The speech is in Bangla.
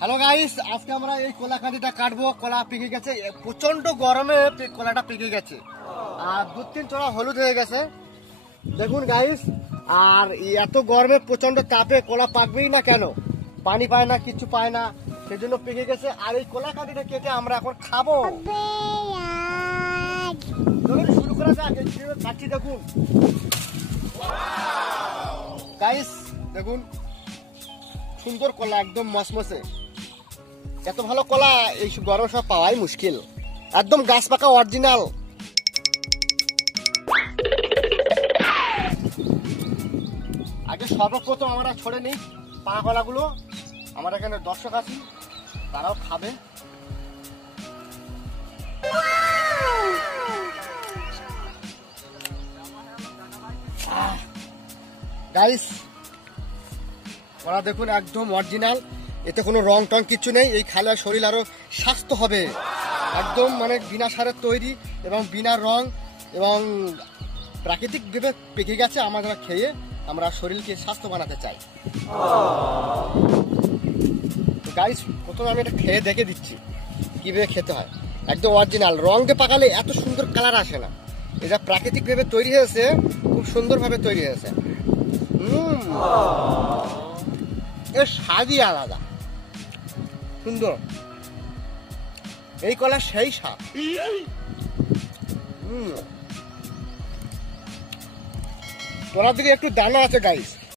হ্যালো গাইস, আজকে আমরা এই কলা কাঁদিটা কাটবো। কলা পেকে গেছে, প্রচন্ড গরমে কলাটা পেকে গেছে আর 2-3 চড়া হলুদ হয়ে গেছে। দেখুন গাইস, আর এত গরমে প্রচন্ড তাপে কলা পাকবেই না কেন, পানি পায় না, কিছু পায় না, সেজন্য পেকে গেছে। আর এই কলা কাঁদিটা কেটে আমরা এখন খাবো। চলুন শুরু করা যাক। কিভাবে কাটছি দেখুন গাইস, দেখুন সুন্দর কলা, একদম মসমসে। এত ভালো কলা এই গরম সব পাওয়াই মুশকিল, একদম গাছ পাকা অরিজিনাল। আগে সর্বপ্রথম আমরা ছড়ে নিই পাকা কলাগুলো। আমার এখানে দর্শক আছে, তারাও খাবে। গাইস, কলা দেখুন একদম অরিজিনাল, এতে কোনো রং টং কিচ্ছু নেই। এই খালে শরীর আরো স্বাস্থ্য হবে, একদম মানে বিনা সারের তৈরি এবং বিনা রং এবং প্রাকৃতিক ভাবে পেকে গেছে। আমরা খেয়ে আমরা শরীরকে স্বাস্থ্য বানাতে চাই। তো গাইস, প্রথমে আমি এটা খেয়ে দেখে দিচ্ছি কিভাবে খেতে হয়। একদম অরিজিনাল, রং দিয়ে পাকালে এত সুন্দর কালার আসে না। এটা প্রাকৃতিক ভাবে তৈরি হয়েছে, খুব সুন্দর ভাবে তৈরি হয়েছে। এর স্বাদই আলাদা, সুন্দর। এই কলা সেই স্বাদ। কলার দিকে একটু দানা আছে গাইস,